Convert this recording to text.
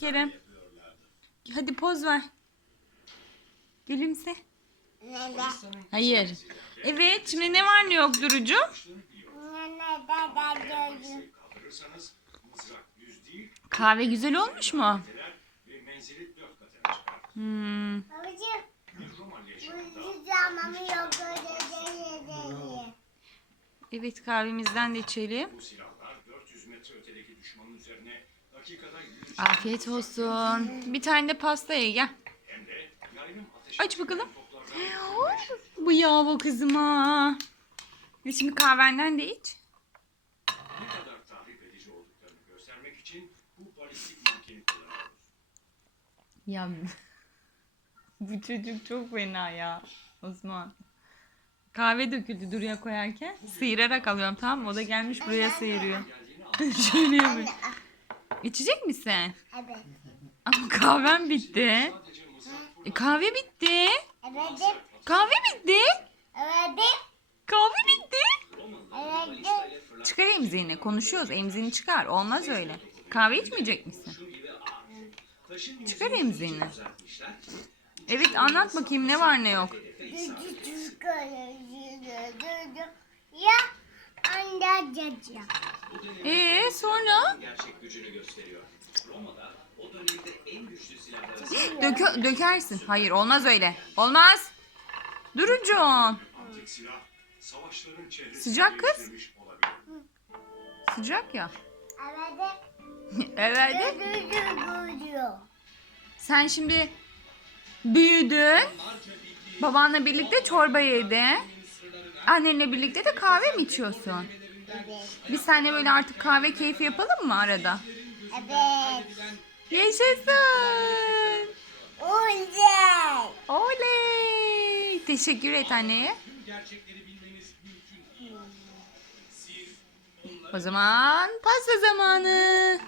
çekerim. Hadi poz ver. Gülümse. Hayır. Evet şimdi ne var ne yok değil, Kahve güzel olmuş mu? Hmm. Evet kahvemizden de içelim. bu silahlar 400 metre ötedeki düşmanın üzerine dakikada 100 Afiyet olsun. Bir tane de pasta ye gel. Aç bakalım. Bu yağ kızıma. Ve şimdi kahvenden de iç. ne kadar tahrip edici olduklarını göstermek için bu balistik mankeni kullanıyoruz. Bu çocuk çok fena ya Osman. Kahve döküldü Duru'ya koyarken. Sıyırarak alıyorum tamam mı? O da gelmiş buraya sıyırıyor. Şöyle yapıyor. İçecek misin? Evet. Ama kahvem bitti. E, kahve bitti. Evet. Kahve bitti. Evet. Kahve bitti. Evet. Çıkar emziğini. Konuşuyoruz. Emziğini çıkar. Olmaz öyle. Kahve içmeyecek misin? Çıkar emziğini. Evet anlat bakayım ne var ne yok. Cacı. Ee sonra? gerçek gücünü gösteriyor. Roma'da o dönemde en güçlü silahlar arasında Dökö- dökersin. Hayır olmaz öyle. Olmaz. Çehresini Sıcak kız. Sıcak ya. Evet. evet. Sen şimdi büyüdün. Babanla birlikte çorba yedin. Annenle birlikte de kahve mi içiyorsun? Biz seninle böyle artık kahve keyfi yapalım mı arada? Evet. Yaşasın. Olacak. Oley. Teşekkür et anneye. O zaman pasta zamanı.